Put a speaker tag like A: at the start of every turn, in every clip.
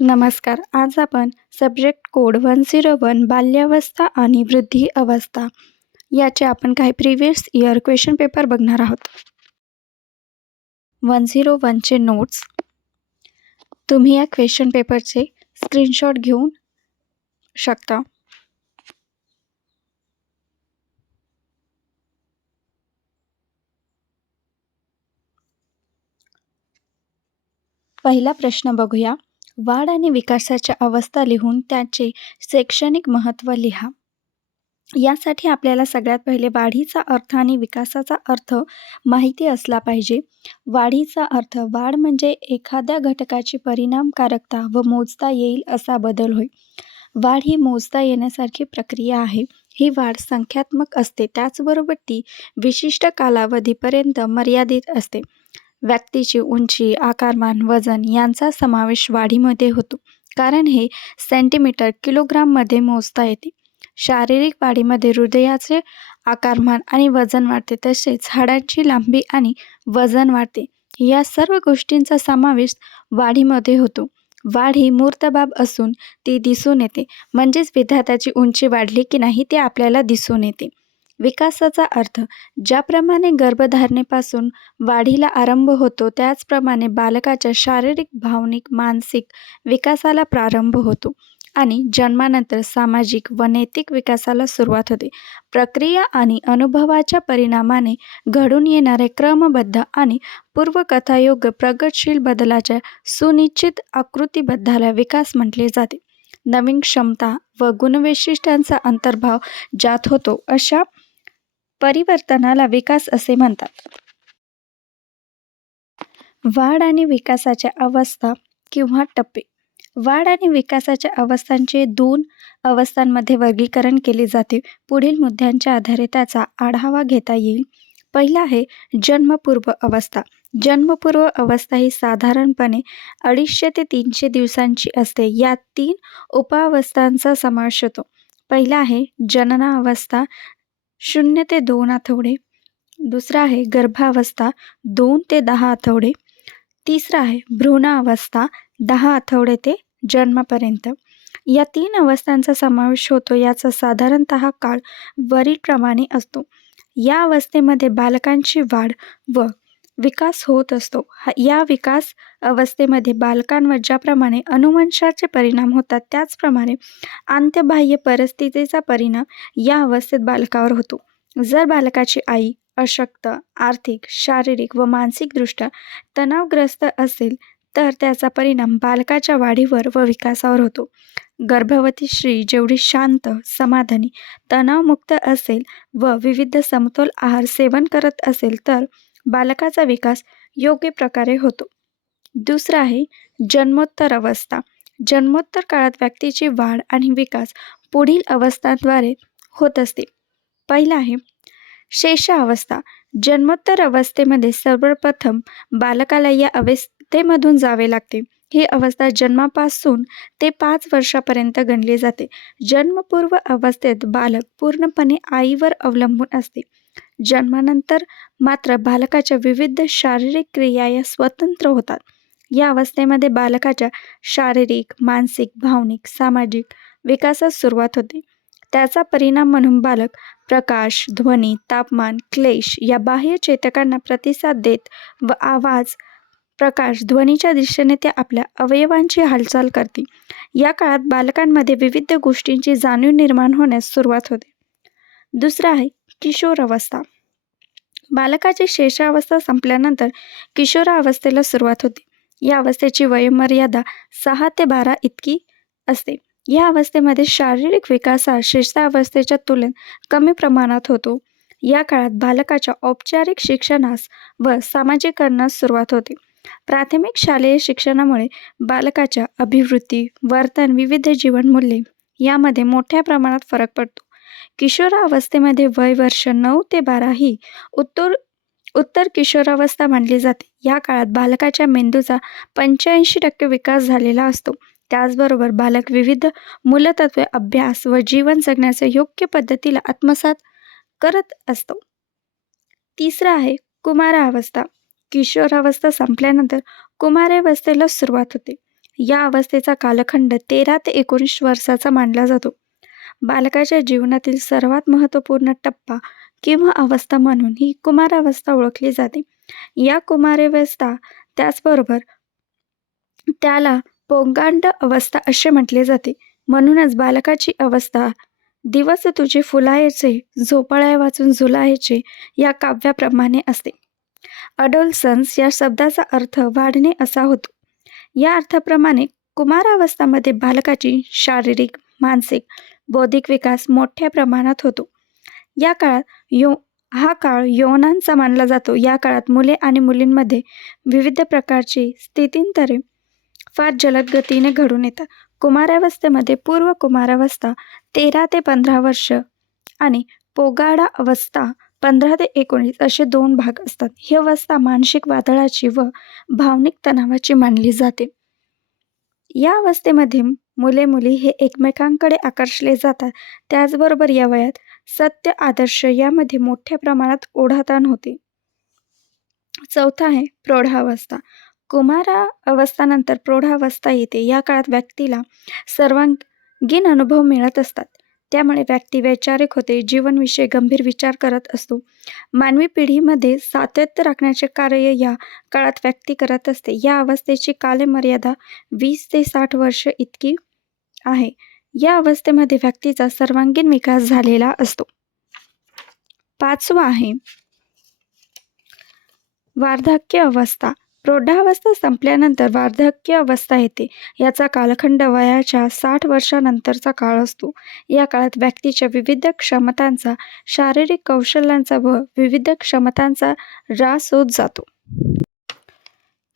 A: नमस्कार. आज आपण subject code one zero one बाल्यावस्था आणि वृद्धी अवस्था याचे आपण काही प्रिव्हियस इयर क्वेश्चन पेपर बघणार आहोत. वन झिरो वनचे नोट्स तुम्ही या क्वेश्चन पेपरचे स्क्रीनशॉट घेऊन शकता. पहिला प्रश्न बघूया. वाढ आणि विकासाच्या अवस्था लिहून त्याचे शैक्षणिक महत्त्व लिहा. यासाठी आपल्याला सगळ्यात पहिले वाढीचा अर्थ आणि विकासाचा अर्थ माहिती असला पाहिजे. वाढीचा अर्थ वाढ म्हणजे एखाद्या घटकाची परिणामकारकता व मोजता येईल असा बदल होय. वाढ ही मोजता येण्यासारखी प्रक्रिया आहे. ही वाढ संख्यात्मक असते. त्याचबरोबर ती विशिष्ट कालावधीपर्यंत मर्यादित असते. व्यक्तीची उंची आकारमान वजन यांचा समावेश वाढीमध्ये होतो. कारण हे सेंटीमीटर किलोग्राममध्ये मोजता येते. शारीरिक वाढीमध्ये हृदयाचे आकारमान आणि वजन वाढते तसेच हाडांची लांबी आणि वजन वाढते. या सर्व गोष्टींचा समावेश वाढीमध्ये होतो. वाढ ही मूर्त बाब असून ती दिसून येते. म्हणजेच विद्यार्थ्याची उंची वाढली की नाही ते आपल्याला दिसून येते. विकासाचा अर्थ. ज्याप्रमाणे गर्भधारणेपासून वाढीला आरंभ होतो त्याचप्रमाणे बालकाच्या शारीरिक भावनिक मानसिक विकासाला प्रारंभ होतो आणि जन्मानंतर सामाजिक व नैतिक विकासाला सुरुवात होते. प्रक्रिया आणि अनुभवाच्या परिणामाने घडून येणारे क्रमबद्ध आणि पूर्वकथायोग्य प्रगतशील बदलाच्या सुनिश्चित आकृतीबद्धाला विकास म्हटले जाते. नवीन क्षमता व गुणवैशिष्ट्यांचा अंतर्भाव ज्यात होतो अशा परिवर्तनाला विकास असे म्हणतात. वाढ आणि विकासाच्या अवस्था किंवा टप्पे. वाढ आणि विकासाच्या अवस्थांचे दोन अवस्थांमध्ये वर्गीकरण केले जाते. पुढील मुद्द्यांच्या आधारे त्याचा आढावा घेता येईल. पहिला आहे जन्मपूर्व अवस्था. जन्मपूर्व अवस्था ही साधारणपणे अडीचशे ते तीनशे दिवसांची असते. यात तीन उपावस्थांचा समावेश होतो. पहिला आहे जनना अवस्था शून्य ते दोन आठवडे. दुसरा आहे गर्भावस्था दोन ते दहा आठवडे. तिसरा आहे भ्रूणावस्था दहा आठवडे ते जन्मापर्यंत. या तीन अवस्थांचा समावेश होतो याचा साधारणत काळ वरीलप्रमाणे असतो. या अवस्थेमध्ये बालकांची वाढ व विकास होत असतो. या विकास अवस्थेमध्ये बालकांवर ज्याप्रमाणे अनुवंशाचे परिणाम होतात त्याचप्रमाणे अंत्यबाह्य परिस्थितीचा परिणाम या अवस्थेत बालकावर होतो. जर बालकाची आई अशक्त आर्थिक शारीरिक व मानसिकदृष्ट्या तणावग्रस्त असेल तर त्याचा परिणाम बालकाच्या वाढीवर व विकासावर होतो. गर्भवती स्त्री जेवढी शांत समाधानी तणावमुक्त असेल व विविध समतोल आहार सेवन करत असेल तर बालकाचा विकास योग्य प्रकारे होतो. दुसरं आहे जन्मोत्तर अवस्था. जन्मोत्तर काळात व्यक्तीची वाढ आणि विकास पुढील अवस्थांद्वारे होत असते. पहिला आहे शेष अवस्था. जन्मोत्तर अवस्थेमध्ये सर्वप्रथम बालकाला या अवस्थेमधून जावे लागते. ही अवस्था जन्मापासून ते पाच वर्षापर्यंत गणली जाते. जन्मपूर्व अवस्थेत बालक पूर्णपणे आईवर अवलंबून असते. जन्मानंतर मात्र बालकाच्या विविध शारीरिक क्रिया या स्वतंत्र होतात. या अवस्थेमध्ये बालकाच्या शारीरिक मानसिक भावनिक सामाजिक विकासास सुरुवात होते. त्याचा परिणाम म्हणून बालक प्रकाश ध्वनी तापमान क्लेश या बाह्य चेतकांना प्रतिसाद देत व आवाज प्रकाश ध्वनीच्या दिशेने ते आपल्या अवयवांची हालचाल करते. या काळात बालकांमध्ये विविध गोष्टींची जाणीव निर्माण होण्यास सुरुवात होते. दुसरं आहे किशोरावस्था बालकाची शेषावस्था संपल्यानंतर किशोरावस्थेला सुरुवात होते. या अवस्थेची वयोमर्यादा सहा ते बारा इतकी असते. या अवस्थेमध्ये शारीरिक विकास हा शिष्टावस्थेच्या तुलनेत कमी प्रमाणात होतो. या काळात बालकाच्या औपचारिक शिक्षणास व सामाजिकरणास सुरुवात होते. प्राथमिक शालेय शिक्षणामुळे बालकाच्या अभिवृत्ती वर्तन विविध जीवनमूल्ये यामध्ये मोठ्या प्रमाणात फरक पडतो. किशोरावस्थेमध्ये वय वर्ष नऊ ते बारा ही उत्तर उत्तर किशोरावस्था मानली जाते. या काळात बालकाच्या मेंदूचा पंच्याऐंशी टक्के विकास झालेला असतो. त्याचबरोबर बालक विविध मूलतत्वे अभ्यास व जीवन जगण्याच्या योग्य पद्धतीला आत्मसात करत असतो. तिसरं आहे कुमारावस्था. किशोरावस्था संपल्यानंतर कुमारावस्थेला सुरुवात होते. या अवस्थेचा कालखंड तेरा ते एकोणीस वर्षाचा मानला जातो. बालकाच्या जीवनातील सर्वात महत्त्वपूर्ण टप्पा किंवा अवस्था म्हणून ही कुमारावस्था ओळखली जाते. या कुमारावस्था त्याचबरोबर त्याला पोंगांड अवस्था असे म्हटले जाते. म्हणूनच बालकाची अवस्था दिवस तुझे फुलायचे झोपाळ्या वाचून झुलायचे या काव्याप्रमाणे असते. अडोलसन्स या शब्दाचा अर्थ वाढणे असा होतो. या अर्थाप्रमाणे कुमारावस्थामध्ये बालकाची शारीरिक मानसिक बौद्धिक विकास मोठ्या प्रमाणात होतो. या काळात यो हा काळ यौनांचा मानला जातो. या काळात मुले आणि मुलींमध्ये विविध प्रकारची स्थितींतरे फार जलद गतीने घडून येतात. कुमारावस्थेमध्ये पूर्व कुमारावस्था तेरा ते पंधरा वर्ष आणि पोगाडा अवस्था पंधरा ते एकोणीस असे दोन भाग असतात. ही अवस्था मानसिक वादळाची व भावनिक तणावाची मानली जाते. या अवस्थेमध्ये मुले मुली हे एकमेकांकडे आकर्षले जातात. त्याचबरोबर या वयात सत्य आदर्श यामध्ये मोठ्या प्रमाणात ओढाताण होते. चौथा आहे प्रौढावस्था. कुमारा अवस्थानंतर प्रौढावस्था येते. या काळात व्यक्तीला सर्वांगीण अनुभव मिळत असतात. त्यामुळे व्यक्ती वैचारिक होते जीवनविषयी गंभीर विचार करत असतो. मानवी पिढीमध्ये सातत्य राखण्याचे कार्य या काळात व्यक्ती करत असते. या अवस्थेची कालमर्यादा वीस ते साठ वर्ष इतकी आहे. या अवस्थेमध्ये व्यक्तीचा सर्वांगीण विकास झालेला असतो. पाचवा आहे. वार्धक्य अवस्था. प्रौढावस्था संपल्यानंतर वार्धक्य अवस्था येते. याचा कालखंड वयाच्या साठ वर्षानंतरचा काळ असतो. या काळात व्यक्तीच्या विविध क्षमतांचा शारीरिक कौशल्यांचा व विविध क्षमतांचा ऱ्हास होत जातो.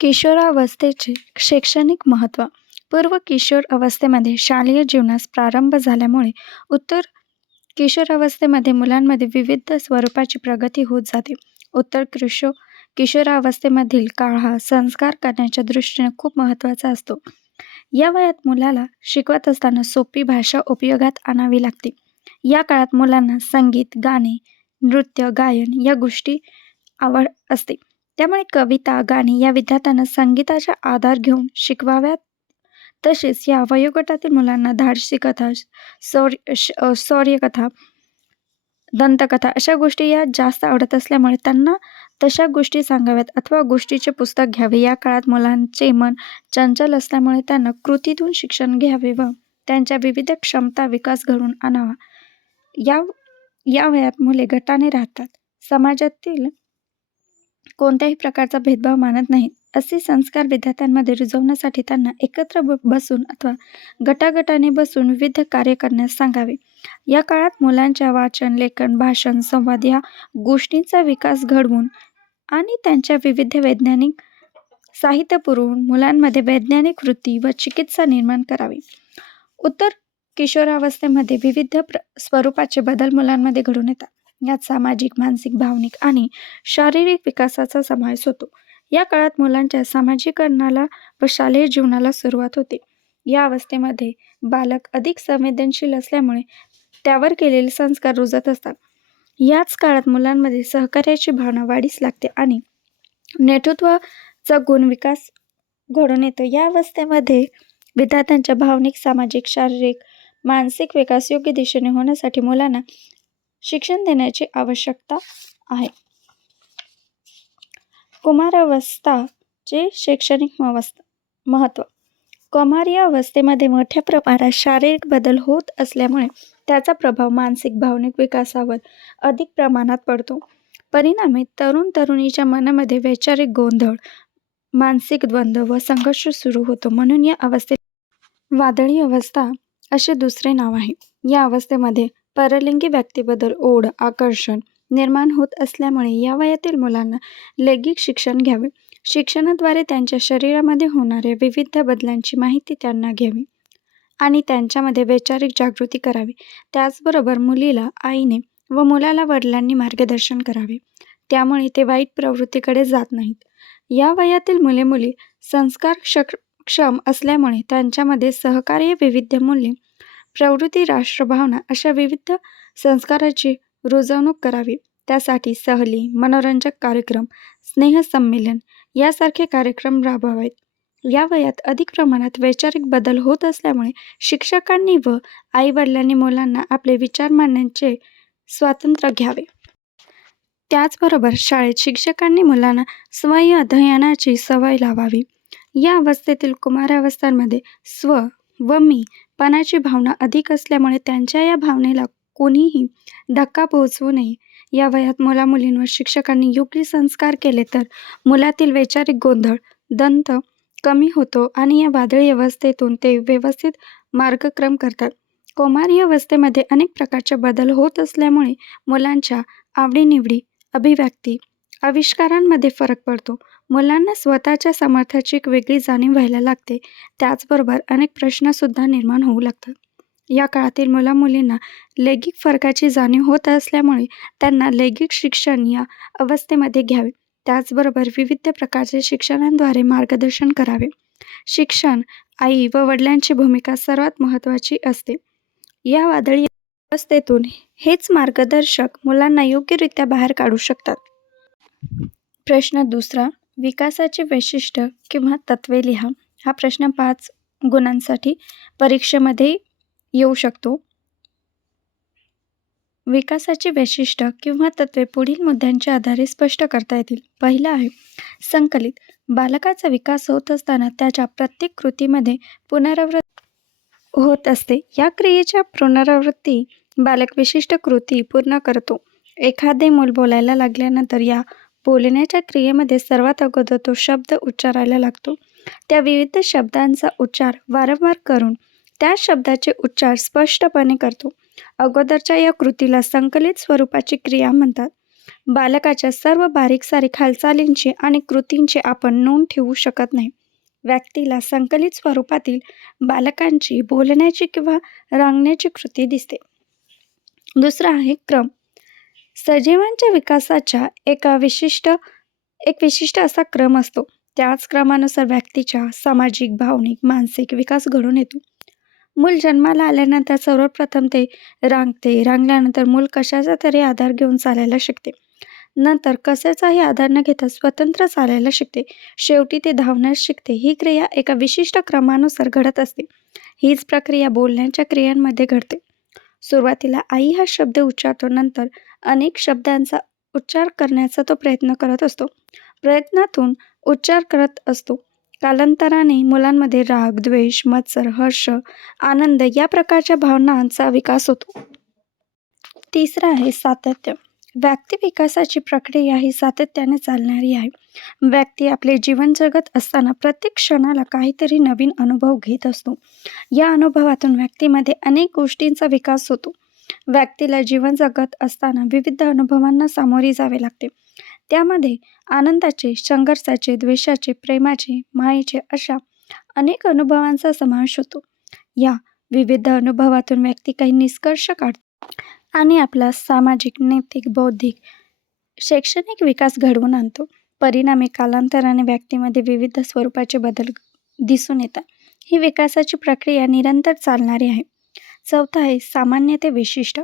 A: किशोरावस्थेचे शैक्षणिक महत्त्व. पूर्व किशोर अवस्थेमध्ये शालेय जीवनास प्रारंभ झाल्यामुळे उत्तर किशोरावस्थेमध्ये मुलांमध्ये विविध स्वरूपाची प्रगती होत जाते. उत्तर किशोर किशोरावस्थेमधील काळ हा संस्कार करण्याच्या दृष्टीने खूप महत्त्वाचा असतो. या वयात मुलाला शिकवत असताना सोपी भाषा उपयोगात आणावी लागते. या काळात मुलांना संगीत गाणे नृत्य गायन या गोष्टी आवड असते. त्यामुळे कविता गाणी या विद्यार्थ्यांना संगीताचा आधार घेऊन शिकवाव्यात तसेच या वयोगटातील मुलांना धाडसी कथा शौर्य शौर्यकथा दंतकथा अशा गोष्टी या जास्त आवडत असल्यामुळे त्यांना तशा गोष्टी सांगाव्यात अथवा गोष्टीचे पुस्तक घ्यावे. या काळात मुलांचे मन चंचल असल्यामुळे त्यांना कृतीतून शिक्षण घ्यावे व त्यांच्या विविध क्षमता विकास घडून आणावा. या या वयात मुले गटाने राहतात. समाजातील कोणत्याही प्रकारचा भेदभाव मानत नाहीत. असे संस्कार विद्यार्थ्यांमध्ये रुजवण्यासाठी त्यांना एकत्र बसून अथवा गटागटाने बसून विविध कार्य करण्यास सांगावे. या काळात मुलांच्या वाचन लेखन भाषण संवाद या गोष्टींचा विकास घडवून आणि त्यांच्या विविध वैज्ञानिक साहित्य पुरवून मुलांमध्ये वैज्ञानिक वृत्ती व चिकित्सा निर्माण करावी. उत्तर किशोरावस्थेमध्ये विविध प्र स्वरूपाचे बदल मुलांमध्ये घडून येतात. यात सामाजिक मानसिक भावनिक आणि शारीरिक विकासाचा समावेश होतो. या काळात मुलांच्या सामाजिकरणाला व शालेय जीवनाला सुरुवात होते. या अवस्थेमध्ये बालक अधिक संवेदनशील असल्यामुळे त्यावर केलेले संस्कार रुजत असतात. याच काळात मुलांमध्ये सहकार्याची भावना वाढीस लागते आणि नेतृत्वाचा गुण विकास घडून येतो. या अवस्थेमध्ये विद्यार्थ्यांच्या भावनिक सामाजिक शारीरिक मानसिक विकास योग्य दिशेने होण्यासाठी मुलांना शिक्षण देण्याची आवश्यकता आहे. कुमारावस्थाचे शैक्षणिक अवस्था महत्त्व कौमार्य अवस्थेमध्ये मोठ्या प्रमाणात शारीरिक बदल होत असल्यामुळे त्याचा प्रभाव मानसिक भावनिक विकासावर अधिक प्रमाणात पडतो. परिणामी तरुण तरुणीच्या मनामध्ये वैचारिक गोंधळ मानसिक द्वंद्व व संघर्ष सुरू होतो. म्हणून या अवस्थेत वादळी अवस्था असे दुसरे नाव आहे. या अवस्थेमध्ये परलिंगी व्यक्तीबद्दल ओढ आकर्षण निर्माण होत असल्यामुळे या वयातील मुलांना लैंगिक शिक्षण घ्यावे. शिक्षणाद्वारे त्यांच्या शरीरामध्ये होणाऱ्या विविध बदलांची माहिती त्यांना घ्यावी आणि त्यांच्यामध्ये वैचारिक जागृती करावी. त्याचबरोबर मुलीला आईने व मुलाला वडिलांनी मार्गदर्शन करावे. त्यामुळे ते वाईट प्रवृत्तीकडे जात नाहीत. या वयातील मुले मुली संस्कार क्षक क्षम असल्यामुळे त्यांच्यामध्ये सहकार्य विविध मूल्ये प्रवृत्ती राष्ट्रभावना अशा विविध संस्काराची रुजवणूक करावी. त्यासाठी सहली मनोरंजक कार्यक्रम स्नेहसंमेलन यासारखे कार्यक्रम राबवावेत. या वयात अधिक प्रमाणात वैचारिक बदल होत असल्यामुळे शिक्षकांनी व आईवडिलांनी मुलांना आपले विचार मांडण्याचे स्वातंत्र्य घ्यावे. त्याचबरोबर शाळेत शिक्षकांनी मुलांना स्वय अध्ययनाची सवय लावावी. या अवस्थेतील कुमारावस्थांमध्ये स्व व मी पणाची भावना अधिक असल्यामुळे त्यांच्या या भावनेला कोणीही धक्का पोहोचवू नये. या वयात मुलामुलींवर शिक्षकांनी योग्य संस्कार केले तर मुलातील वैचारिक गोंधळ दंत कमी होतो आणि या वादळी अवस्थेतून ते व्यवस्थित मार्गक्रम करतात. कौमारी अवस्थेमध्ये अनेक प्रकारचे बदल होत असल्यामुळे मुलांच्या आवडीनिवडी अभिव्यक्ती आविष्कारांमध्ये फरक पडतो. मुलांना स्वतःच्या सामर्थ्याची एक वेगळी जाणीव व्हायला लागते. त्याचबरोबर अनेक प्रश्नसुद्धा निर्माण होऊ लागतात. या काळातील मुलामुलींना लैंगिक फरकाची जाणीव होत असल्यामुळे त्यांना लैंगिक शिक्षण या अवस्थेमध्ये घ्यावे. त्याचबरोबर विविध प्रकारचे शिक्षणांद्वारे मार्गदर्शन करावे. शिक्षण आई व वडिलांची भूमिका सर्वात महत्त्वाची असते. या वादळी अवस्थेतून हेच मार्गदर्शक मुलांना योग्यरित्या बाहेर काढू शकतात. प्रश्न दुसरा विकासाचे वैशिष्ट्य किंवा तत्वे लिहा. हा प्रश्न पाच गुणांसाठी परीक्षेमध्ये येऊ शकतो. विकासाची वैशिष्ट्य किंवा तत्वे पुढील मुद्द्यांच्या आधारे स्पष्ट करता येतील. पहिलं आहे संकलित. बालकाचा विकास होत असताना त्याच्या प्रत्येक कृतीमध्ये पुनरावृत्ती होत असते. या क्रियेच्या पुनरावृत्ती बालक विशिष्ट कृती पूर्ण करतो. एखादे मूल बोलायला लागल्यानंतर या बोलण्याच्या क्रियेमध्ये सर्वात अगोदर तो शब्द उच्चारायला लागतो. त्या विविध शब्दांचा उच्चार वारंवार करून त्या शब्दाचे उच्चार स्पष्टपणे करतो. अगोदरच्या या कृतीला संकलित स्वरूपाची क्रिया म्हणतात. बालकाच्या सर्व बारीक सारीक हालचालींची आणि कृतींची आपण नोंद ठेवू शकत नाही. व्यक्तीला संकलित स्वरूपातील बालकांची बोलण्याची किंवा रांगण्याची कृती दिसते. दुसरा आहे क्रम. सजीवांच्या विकासाच्या एका विशिष्ट एक विशिष्ट असा क्रम असतो. त्याच क्रमानुसार व्यक्तीच्या सामाजिक भावनिक मानसिक विकास घडून येतो. मूल जन्माला आल्यानंतर सर्वप्रथम ते रांगते. रांगल्यानंतर मूल कशाचा तरी आधार घेऊन चालायला शिकते. नंतर कशाचाही आधार न घेता स्वतंत्र चालायला शिकते. शेवटी ते धावण्यास शिकते. ही क्रिया एका विशिष्ट क्रमानुसार घडत असते. हीच प्रक्रिया बोलण्याच्या क्रियांमध्ये घडते. सुरुवातीला आई हा शब्द उच्चारतो. नंतर अनेक शब्दांचा उच्चार करण्याचा तो प्रयत्न करत असतो. प्रयत्नातून उच्चार करत असतो. कालांतराने मुलांमध्ये राग द्वेष मत्सर हर्ष आनंद या प्रकारच्या भावनांचा विकास होतो. तिसरं आहे सातत्य. व्यक्ती विकासाची प्रक्रिया ही सातत्याने चालणारी आहे. व्यक्ती आपले जीवन जगत असताना प्रत्येक क्षणाला काहीतरी नवीन अनुभव घेत असतो. या अनुभवातून व्यक्तीमध्ये अनेक गोष्टींचा विकास होतो. व्यक्तीला जीवन जगत असताना विविध अनुभवांना सामोरे जावे लागते. त्यामध्ये आनंदाचे संघर्षाचे द्वेषाचे प्रेमाचे मायेचे अशा अनेक अनुभवांचा समावेश होतो. या विविध अनुभवातून व्यक्ती काही निष्कर्ष काढतो आणि आपला सामाजिक नैतिक बौद्धिक शैक्षणिक विकास घडवून आणतो. परिणामी कालांतराने व्यक्तीमध्ये विविध स्वरूपाचे बदल दिसून येतात. ही विकासाची प्रक्रिया निरंतर चालणारी आहे. चौथा आहे सामान्य ते विशिष्ट.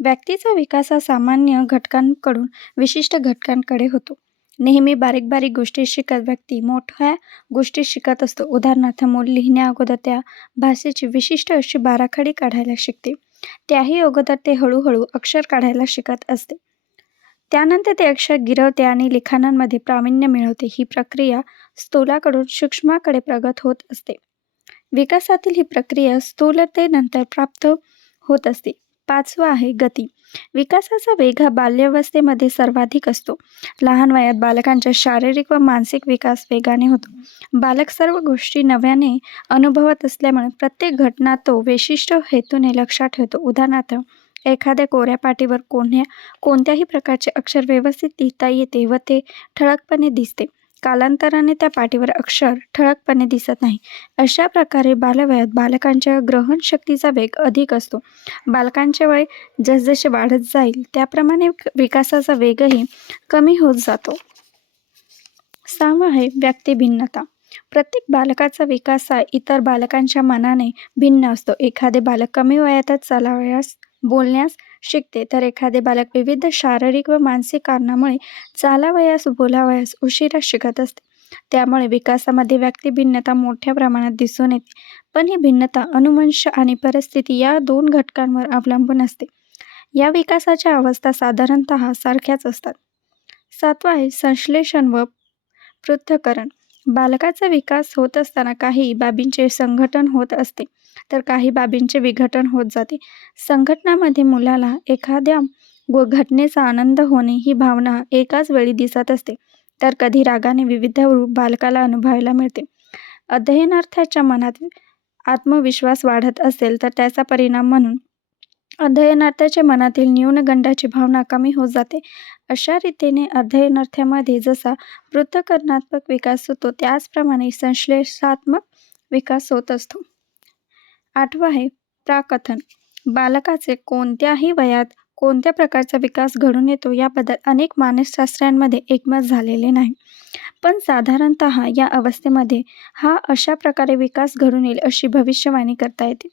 A: व्यक्तीचा विकास हा सामान्य घटकांकडून विशिष्ट घटकांकडे होतो. नेहमी बारीक बारीक गोष्टी शिकत व्यक्ती मोठ्या गोष्टी शिकत असतो. उदाहरणार्थ मूल लिहिण्या अगोदर त्या भाषेची विशिष्ट अशी बाराखडी काढायला शिकते. त्याही अगोदर ते हळूहळू अक्षर काढायला शिकत असते. त्यानंतर ते अक्षर गिरवते आणि लिखाणांमध्ये प्रावीण्य मिळवते. ही प्रक्रिया स्थूलाकडून सूक्ष्माकडे प्रगत होत असते. विकासातील ही प्रक्रिया स्थूलतेनंतर प्राप्त होत असते. पाचवा आहे गती. विकासाचा वेग हा बाल्यावस्थेमध्ये सर्वाधिक असतो. लहान वयात बालकांचा शारीरिक व मानसिक विकास वेगाने होतो. बालक सर्व गोष्टी नव्याने अनुभवत असल्यामुळे प्रत्येक घटना तो विशिष्ट हेतूने लक्षात ठेवतो. उदाहरणार्थ एखाद्या कोऱ्या पाटीवर कोण्या कोणत्याही प्रकारचे अक्षर व्यवस्थित लिहिता येते व ते ठळकपणे दिसते. कालांतराने त्या पाठीवर अक्षर ठळकपणे दिसत नाही. अशा प्रकारे बालवयात बालकांच्या ग्रहणशक्तीचा वेग अधिक असतो. बालकांचे वय जसजसे वाढत जाईल त्याप्रमाणे विकासाचा वेगही कमी होत जातो. सहावं आहे व्यक्ती भिन्नता प्रत्येक बालकाचा विकास हा इतर बालकांच्या मनाने भिन्न असतो. एखादे बालक कमी वयातच चालावयास बोलण्यास शिकते. तर एखादे बालक विविध शारीरिक व मानसिक कारणामुळे चालावयास बोलावयास उशिरा शिकत असते. त्यामुळे विकासामध्ये व्यक्तिभिन्नता मोठ्या प्रमाणात दिसून येते. पण ही भिन्नता अनुवंश आणि परिस्थिती या दोन घटकांवर अवलंबून असते. या विकासाच्या अवस्था साधारणत सारख्याच असतात. सातवा आहे संश्लेषण व पृथ्थकरण बालकाचा विकास होत असताना काही बाबींचे संघटन होत असते. तर काही बाबींचे विघटन होत जाते. संघटनामध्ये मुलाला एखाद्या व घटनेचा आनंद होणे ही भावना एकाच वेळी दिसत असते तर कधी रागाने विविध रूप बालकाला अनुभवायला मिळते. अध्ययनार्थ्याच्या मनात आत्मविश्वास वाढत असेल तर त्याचा परिणाम म्हणून अध्ययनार्थ्याच्या मनातील न्यूनगंडाची भावना कमी होत जाते. अशा रीतीने अध्ययनार्थ्यामध्ये जसा पृथकरणात्मक विकास होतो त्याचप्रमाणे संश्लेषात्मक विकास होत असतो. आठवा आहे प्राकथन. बालकाचे कोणत्याही वयात कोणत्या प्रकारचा विकास घडून येतो याबद्दल अनेक मानसशास्त्र्यांमध्ये एकमत झालेले नाही. पण साधारणत या अवस्थेमध्ये हा अशा प्रकारे विकास घडून येईल अशी भविष्यवाणी करता येते.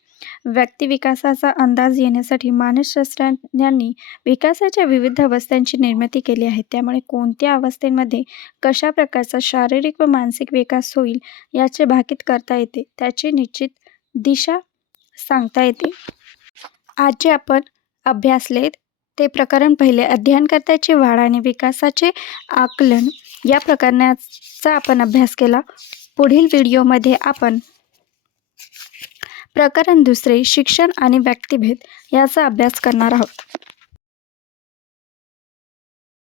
A: व्यक्तिविकासाचा अंदाज येण्यासाठी मानसशास्त्रज्ञांनी विकासाच्या विविध अवस्थांची निर्मिती केली आहे. त्यामुळे कोणत्या अवस्थेमध्ये कशा प्रकारचा शारीरिक व मानसिक विकास होईल याचे भाकीत करता येते. त्याची निश्चित दिशा सांगता येते. आज जे आपण अभ्यासले ते प्रकरण पहिले अध्ययनकर्त्याची वाढ आणि विकासाचे आकलन या प्रकरणाचा आपण अभ्यास केला. पुढील व्हिडिओमध्ये आपण प्रकरण दुसरे शिक्षण आणि व्यक्तिभेद याचा अभ्यास करणार आहोत.